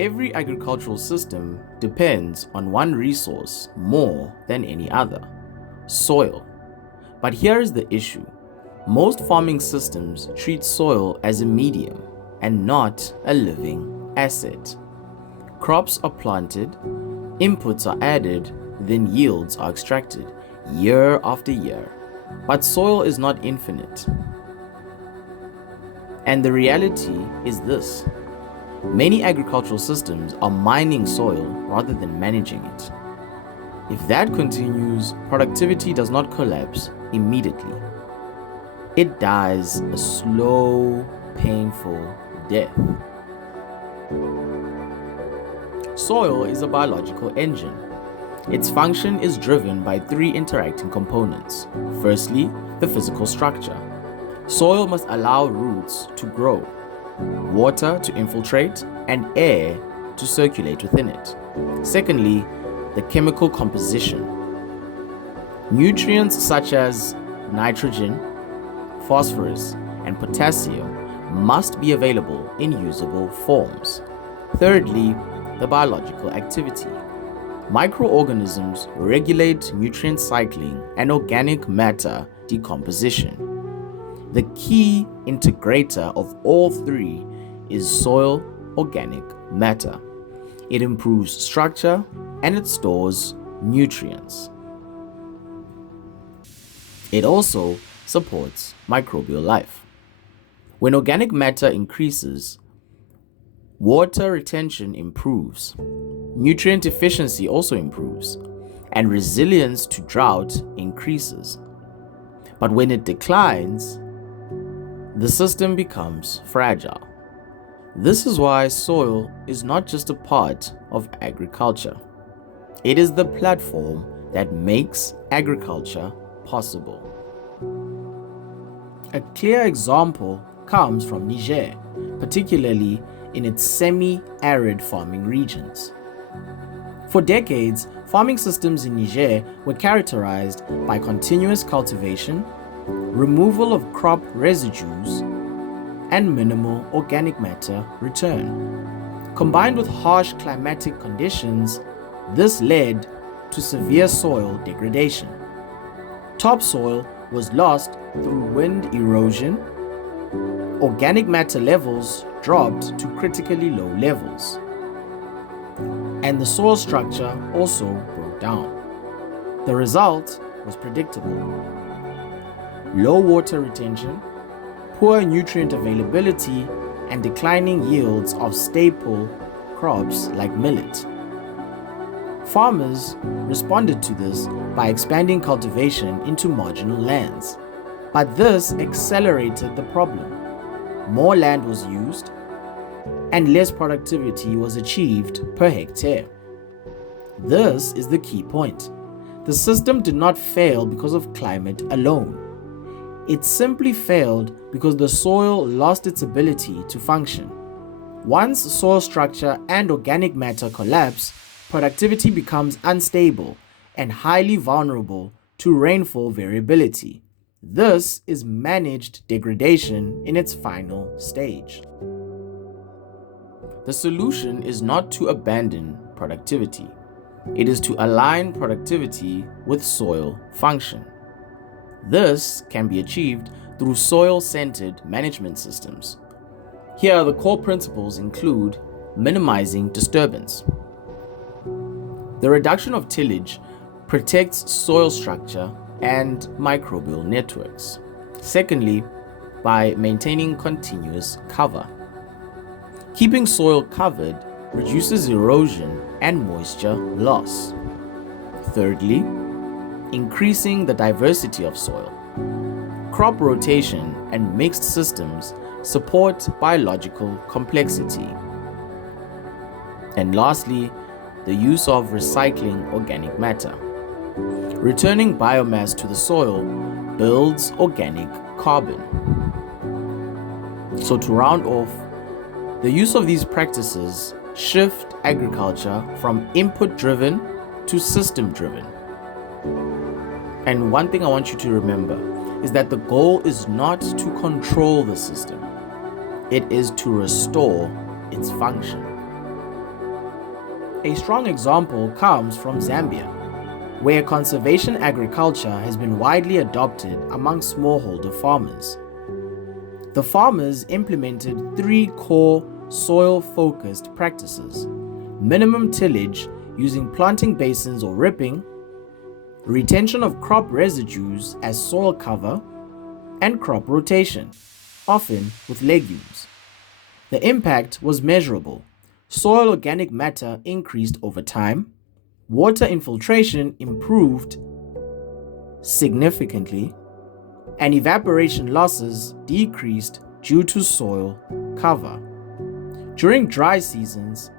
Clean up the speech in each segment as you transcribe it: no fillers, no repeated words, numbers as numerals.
Every agricultural system depends on one resource more than any other: soil. But here is the issue. Most farming systems treat soil as a medium and not a living asset. Crops are planted, inputs are added, then yields are extracted year after year. But soil is not infinite. And the reality is this: many agricultural systems are mining soil rather than managing it. If that continues, productivity does not collapse immediately. It dies a slow, painful death. Soil is a biological engine. Its function is driven by three interacting components. Firstly, the physical structure. Soil must allow roots to grow, water to infiltrate, and air to circulate within it. Secondly, the chemical composition. Nutrients such as nitrogen, phosphorus, and potassium must be available in usable forms. Thirdly, the biological activity. Microorganisms regulate nutrient cycling and organic matter decomposition. The key integrator of all three is soil organic matter. It improves structure and it stores nutrients. It also supports microbial life. When organic matter increases, water retention improves, nutrient efficiency also improves, and resilience to drought increases. But when it declines, the system becomes fragile. This is why soil is not just a part of agriculture. It is the platform that makes agriculture possible. A clear example comes from Niger, particularly in its semi-arid farming regions. For decades, farming systems in Niger were characterized by continuous cultivation, removal of crop residues, and minimal organic matter return. Combined with harsh climatic conditions, this led to severe soil degradation. Topsoil was lost through wind erosion, organic matter levels dropped to critically low levels, and the soil structure also broke down. The result was predictable: low water retention, poor nutrient availability, and declining yields of staple crops like millet. Farmers responded to this by expanding cultivation into marginal lands. But this accelerated the problem. More land was used, and less productivity was achieved per hectare. This is the key point. The system did not fail because of climate alone. It simply failed because the soil lost its ability to function. Once soil structure and organic matter collapse, productivity becomes unstable and highly vulnerable to rainfall variability. This is managed degradation in its final stage. The solution is not to abandon productivity. It is to align productivity with soil function. This can be achieved through soil-centered management systems. Here, the core principles include minimizing disturbance. The reduction of tillage protects soil structure and microbial networks. Secondly, by maintaining continuous cover. Keeping soil covered reduces erosion and moisture loss. Thirdly, increasing the diversity of soil. Crop rotation and mixed systems support biological complexity. And lastly, the use of recycling organic matter. Returning biomass to the soil builds organic carbon. So to round off, the use of these practices shift agriculture from input-driven to system-driven. And one thing I want you to remember is that the goal is not to control the system. It is to restore its function. A strong example comes from Zambia, where conservation agriculture has been widely adopted among smallholder farmers. The farmers implemented 3 core soil-focused practices: minimum tillage using planting basins or ripping, retention of crop residues as soil cover, and crop rotation, often with legumes. The impact was measurable. Soil organic matter increased over time, water infiltration improved significantly, and evaporation losses decreased due to soil cover. During dry seasons,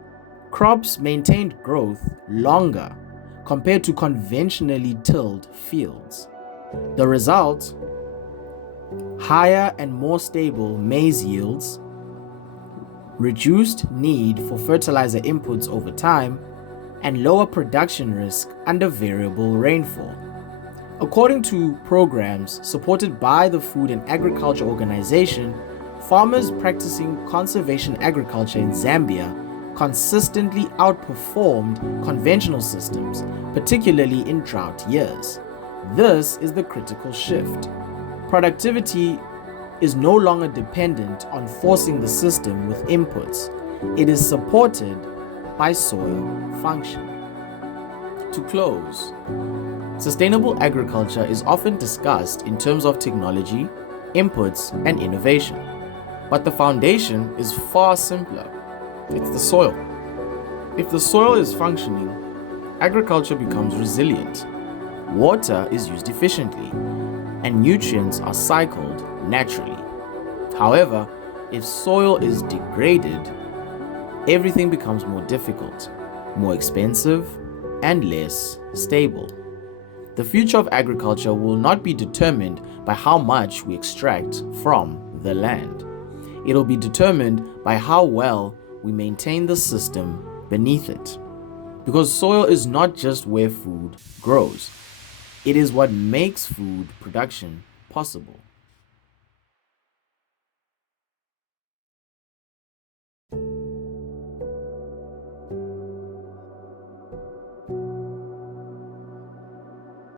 crops maintained growth longer compared to conventionally tilled fields. The result: higher and more stable maize yields, reduced need for fertilizer inputs over time, and lower production risk under variable rainfall. According to programs supported by the Food and Agriculture Organization, farmers practicing conservation agriculture in Zambia consistently outperformed conventional systems, particularly in drought years. This is the critical shift. Productivity is no longer dependent on forcing the system with inputs. It is supported by soil function. To close, sustainable agriculture is often discussed in terms of technology, inputs, and innovation. But the foundation is far simpler. It's the soil. If the soil is functioning, agriculture becomes resilient. Water is used efficiently, and nutrients are cycled naturally. However, if soil is degraded, everything becomes more difficult, more expensive, and less stable. The future of agriculture will not be determined by how much we extract from the land. It'll be determined by how well we maintain the system beneath it. Because soil is not just where food grows, it is what makes food production possible.